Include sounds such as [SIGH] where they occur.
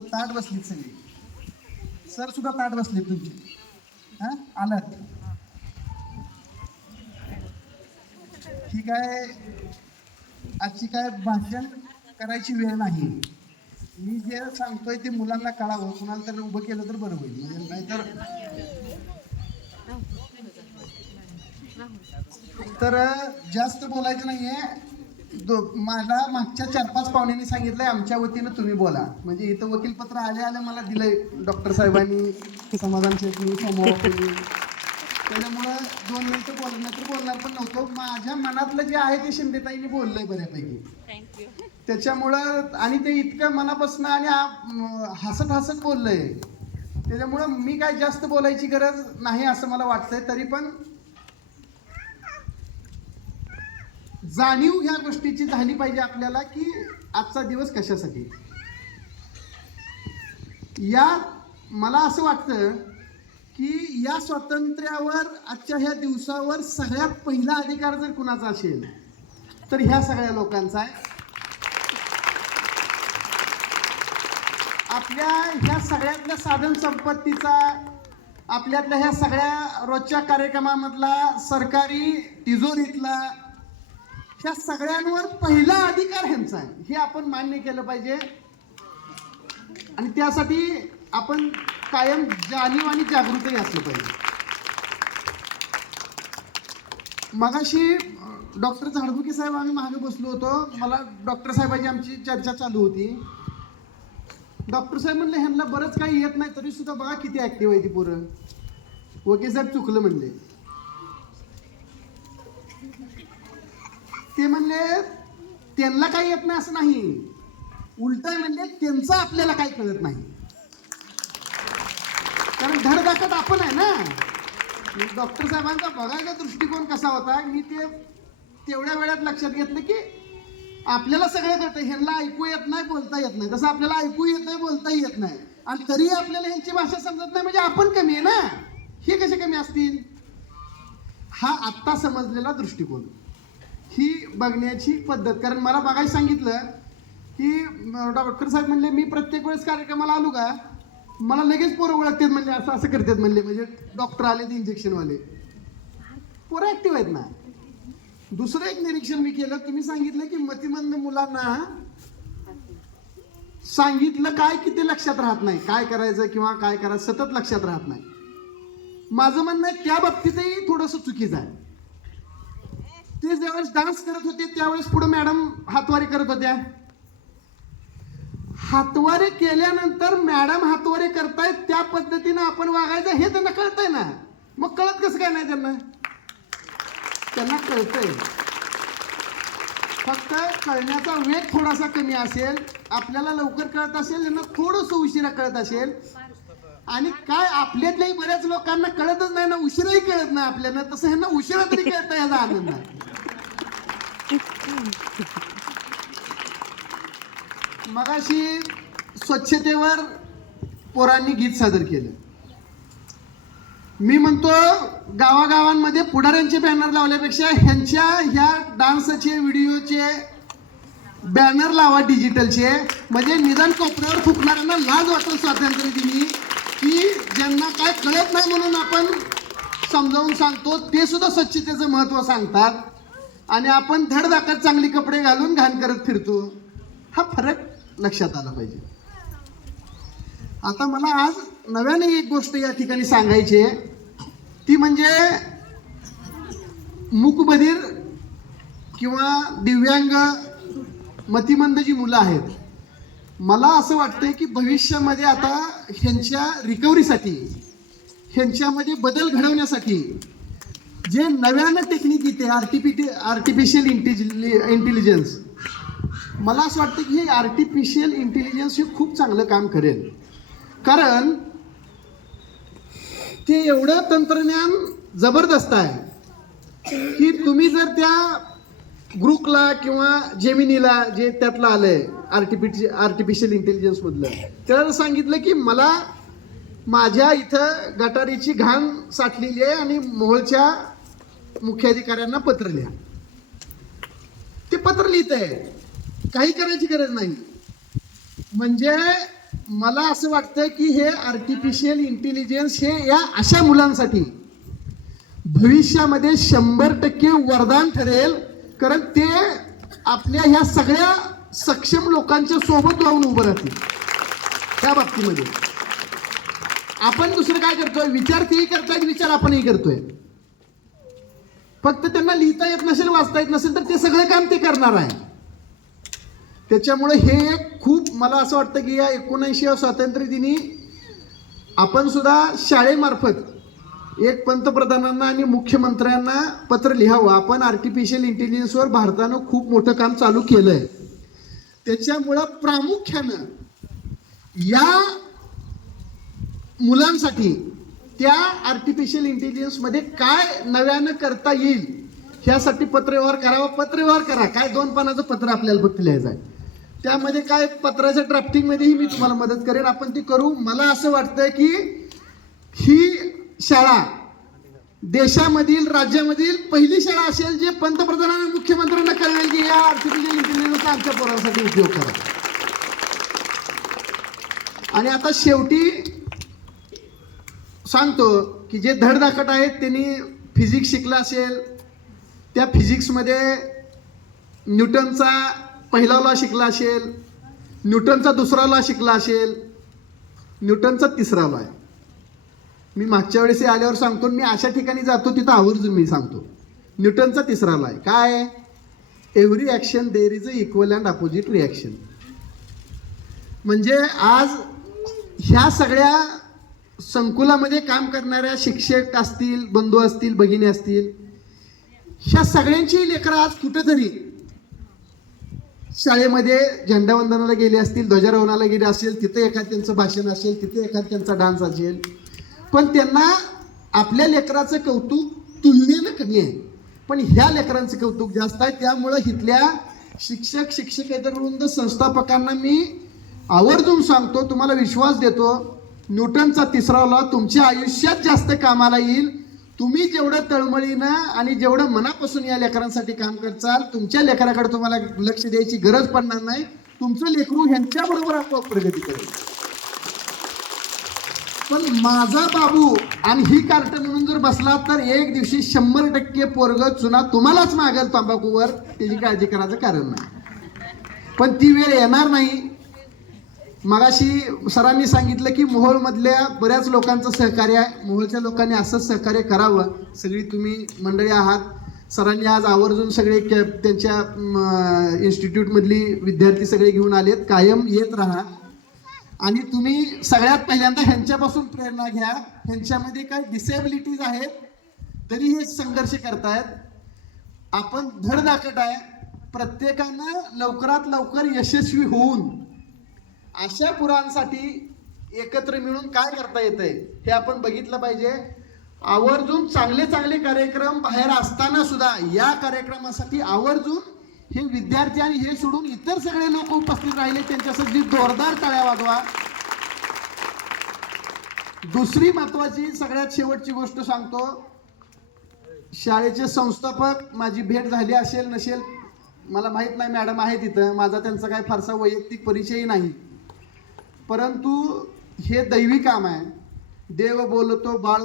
ताट बसलीत सगळी. सर सुद्धा ताट बसलेत तुमचे. हा? आलं. ही काय आजची काय भाषण करायची वेळ नाही. मी जे सांगतोय ते मुलांना कळावं. कुणाला तर उभं केलं तर बरं होईल. म्हणजे नाहीतर तर जास्त बोलायचं नाहीये. दो- मला मागच्या चार पाच पाहुण्यांनी सांगितलंय आमच्या वतीनं तुम्ही बोला. म्हणजे इथं वकीलपत्र आले आले मला दिलंय डॉक्टर साहेबांनी समाधान शेठनी समोर त्याच्यामुळं दोन मिनिटं बोलणार तर बोलणार पण नव्हतो. माझ्या मनातलं जे आहे ते शिंदेताईंनी बोललंय बऱ्यापैकी. थँक्यू त्याच्यामुळं आणि ते इतकं मनापासून आणि हसत हसत बोललंय. त्याच्यामुळं मी काय जास्त बोलायची गरज नाही असं मला वाटतंय तरी पण जाणीव ह्या गोष्टीची झाली पाहिजे आपल्याला की आजचा दिवस कशासाठी? या मला असं वाटतं की या स्वातंत्र्यावर आजच्या ह्या दिवसावर सगळ्यात पहिला अधिकार जर कुणाचा असेल तर ह्या सगळ्या लोकांचा आहे. आपल्या ह्या सगळ्यातल्या साधन संपत्तीचा आपल्यातल्या ह्या सगळ्या रोजच्या कार्यक्रमामधला सरकारी तिजोरीतला ह्या सगळ्यांवर पहिला अधिकार ह्यांचा आहे. हे आपण मान्य केलं पाहिजे. आणि त्यासाठी आपण कायम जाणीव आणि जागृतही असलं पाहिजे. मगाशी डॉक्टर झाडबुके साहेब आम्ही मागे बसलो होतो. मला डॉक्टर साहेबांची आमची चर्चा चालू होती. डॉक्टर साहेब म्हणले ह्यांना बरंच काही येत नाही तरी सुद्धा बघा किती ऍक्टिव्ह आहे ती पोरं. वकील साहेब चुकलं म्हणले. ते म्हणले त्यांना काही येत नाही असं नाही. उलट म्हणले त्यांचं आपल्याला काही कळत नाही. कारण धडधाकट आपण आहे ना. डॉक्टर साहेबांचा बघायचा दृष्टिकोन कसा होता मी ते तेवढ्या वेळात लक्षात घेतलं की आपल्याला सगळं कळतं ह्यांना ऐकू येत नाही बोलता येत नाही. तसं आपल्याला ऐकू येत नाही बोलताही येत नाही. आणि तरी आपल्याला ह्यांची भाषा समजत नाही म्हणजे आपण कमी आहे ना. हे कसे कमी असतील? हा आत्ता समजलेला दृष्टिकोन. ही बघण्याची पद्धत. कारण मला बघायला सांगितलं की डॉक्टर साहेब म्हणले मी प्रत्येक वेळेस कार्यक्रमाला आलो का? मला लगेच पोरं ओळखतात म्हणले असं असं करतात म्हणले. म्हणजे डॉक्टर आले ते इंजेक्शनवाले. पोरं ॲक्टिव्ह आहेत ना. दुसरं एक निरीक्षण मी केलं. तुम्ही सांगितलं की मतिमंद मुलांना सांगितलं काय की ते लक्षात राहत नाही. काय करायचं किंवा काय करायचं सतत लक्षात राहत नाही. माझं म्हणणं आहे त्या बाबतीतही थोडंसं चुकीचं आहे. ते ज्यावेळेस डान्स करत होते त्यावेळेस पुढे मॅडम हातवारी करत होत्या. हातवारे केल्यानंतर मॅडम हातवारे करतायत त्या पद्धतीनं आपण वागायचं हे त्यांना कळतंय ना. मग कळत कसं काय नाही त्यांना? त्यांना कळतंय. फक्त कळण्याचा वेग थोडासा कमी असेल आपल्याला लवकर कळत असेल त्यांना थोडंसं उशिरा कळत असेल. आणि काय आपल्यातल्याही बऱ्याच लोकांना कळतच नाही ना उशिराही कळत नाही आपल्याला तसं ह्यांना उशिरा तरी कळतं याचा आनंद. आहे [LAUGHS] मगाशी स्वच्छतेवर पोरांनी गीत सादर केलं. मी म्हणतो गावागावांमध्ये पुढाऱ्यांचे बॅनर लावल्यापेक्षा ह्यांच्या ह्या डान्सचे व्हिडिओचे बॅनर लावा डिजिटलचे म्हणजे निदान कोपऱ्यावर फुकणाऱ्यांना लाज वाटेल स्वातंत्र्य दिली की ज्यांना काय कळत नाही म्हणून आपण समजावून सांगतो ते सुद्धा स्वच्छतेचं महत्त्व सांगतात. आणि आपण धडधाकट चांगली कपडे घालून घाण करत फिरतो. हा फरक लक्षात आला पाहिजे. आता मला आज नव्याने एक गोष्ट या ठिकाणी सांगायची आहे. ती म्हणजे मुकबधीर किंवा दिव्यांग मतिमंद जी मुलं आहेत. मला असं वाटतंय की भविष्यामध्ये आता ह्यांच्या रिकव्हरीसाठी ह्यांच्यामध्ये बदल घडवण्यासाठी जे नव्यानं टेक्निक येते आर्टिफिटी आर्टिफिशियल इंटेजि इंटेलिजन्स मला असं वाटतं की हे आर्टिफिशियल इंटेलिजन्स हे खूप चांगलं काम करेल. कारण ते एवढं तंत्रज्ञान जबरदस्त आहे की तुम्ही जर त्या ग्रुपला किंवा जेमिनीला जे त्यातलं आलंय आर्टिफिशि आर्टिफिशियल इंटेलिजन्समधलं त्याला जर सांगितलं की मला माझ्या इथं गटारीची घाण साठलेली आहे आणि मोहळच्या मुख्याधिकाऱ्यांना पत्र लिहा. ते पत्र लिहित आहे काही करायची गरज नाही. म्हणजे मला असं वाटतं की हे आर्टिफिशियल इंटेलिजन्स हे या अशा मुलांसाठी भविष्यामध्ये शंभर टक्के वरदान ठरेल. कारण ते आपल्या ह्या सगळ्या सक्षम लोकांच्या सोबत लावून उभं राहतील. त्या बाबतीमध्ये. आपण दुसरं काय करतोय? विचार तेही करतायत विचार आपणही करतोय. फक्त त्यांना लिहिता येत नसेल वाचता येत नसेल तर ते सगळं काम ते करणार आहे. त्याच्यामुळे हे एक खूप मला असं वाटतं की या एकोणऐंशी स्वातंत्र्य दिनी आपण सुद्धा शाळेमार्फत एक पंतप्रधानांना आणि मुख्यमंत्र्यांना पत्र लिहावं. आपण आर्टिफिशियल इंटेलिजन्सवर भारतानं खूप मोठं काम चालू केलं आहे त्याच्यामुळं प्रामुख्यानं या मुलांसाठी त्या आर्टिफिशियल इंटेलिजन्समध्ये काय नव्यानं करता येईल ह्यासाठी पत्रव्यवहार करावा पत्रव्यवहार करा. काय दोन पानाचं पत्र आपल्याला फक्त लिहायचं आहे. त्यामध्ये काय पत्राच्या ड्राफ्टिंगमध्येही मी तुम्हाला मदत करेन. आपण ती करू. मला असं वाटतंय की ही शाळा देशामधील राज्यामधील पहिली शाळा असेल जे पंतप्रधानांना मुख्यमंत्र्यांना कळवेल की या आर्टिफिशियल इंटेलिजन्सचा आमच्या पोरासाठी उपयोग करा. आणि आता शेवटी सांगतो की जे धडधाकट आहेत त्यांनी फिजिक्स शिकला असेल. त्या फिजिक्समध्ये न्यूटनचा पहिला लॉ शिकला असेल न्यूटनचा दुसरा लॉ शिकला असेल न्यूटनचा तिसरा लॉ आहे. मी मागच्या वेळेस आल्यावर सांगतो मी अशा ठिकाणी जातो तिथं आवर्जून मी सांगतो. न्यूटनचा तिसरा लॉ आहे. काय? Every action there is a equal and opposite reaction म्हणजे आज ह्या सगळ्या संकुलामध्ये काम करणाऱ्या शिक्षक असतील बंधू असतील भगिनी असतील ह्या सगळ्यांची लेकरं आज कुठेतरी शाळेमध्ये झेंडावंदनाला गेले असतील ध्वजारोहणाला गेले असेल तिथे एखाद त्यांचं भाषण असेल तिथे एखाद त्यांचा डान्स असेल पण त्यांना आपल्या लेकराचं कौतुक तुलनेनं कमी आहे. पण ह्या लेकरांचं कौतुक जास्त आहे त्यामुळं इथल्या शिक्षक शिक्षकेतर वृंद संस्थापकांना मी आवर्जून सांगतो तुम्हाला विश्वास देतो न्यूटनचा तिसरा लॉ तुमच्या आयुष्यात जास्त कामाला येईल. तुम्ही जेवढं तळमळीनं आणि जेवढं मनापासून या लेकरांसाठी काम करचाल तुमच्या लेकराकडे तुम्हाला लक्ष द्यायची गरज पडणार नाही. तुमचं लेकरू ह्यांच्याबरोबर आपोआप प्रगती करेल. पण माझा बाबू आणि ही कार्ट म्हणून जर बसला तर एक दिवशी शंभर टक्के पोरग चुना तुम्हालाच मागेल तंबाखूवर. त्याची काळजी करायचं कारण नाही. पण ती वेळ येणार नाही. मगाशी सरांनी सांगितलं की मोहोळमधल्या बऱ्याच लोकांचं सहकार्य आहे. मोहोळच्या लोकांनी असंच सहकार्य करावं. सगळी तुम्ही मंडळी आहात. सरांनी आज आवर्जून सगळे कॅ त्यांच्या इन्स्टिट्यूटमधली विद्यार्थी सगळे घेऊन आलेत. कायम येत राहा. आणि तुम्ही सगळ्यात पहिल्यांदा ह्यांच्यापासून प्रेरणा घ्या. ह्यांच्यामध्ये काही डिसेबिलिटीज आहेत तरी हे संघर्ष करतायत. आपण धडधाकट आहे. प्रत्येकानं लवकरात लवकर यशस्वी होऊन अशा पुरांसाठी एकत्र मिळून काय करता येतंय हे आपण बघितलं पाहिजे. आवर्जून चांगले चांगले कार्यक्रम बाहेर असताना सुद्धा या कार्यक्रमासाठी आवर्जून हे विद्यार्थी आणि हे सोडून इतर सगळे लोक उपस्थित राहिले. त्यांच्यासाठी जोरदार टाळ्या वाजवा. दुसरी महत्वाची सगळ्यात शेवटची गोष्ट सांगतो. शाळेचे संस्थापक माझी भेट झाली असेल नसेल मला माहीत नाही मॅडम आहे तिथं. माझा त्यांचा काही फारसा वैयक्तिक परिचयही नाही. परंतु हे दैवी काम आहे. देव बोलतो बाळ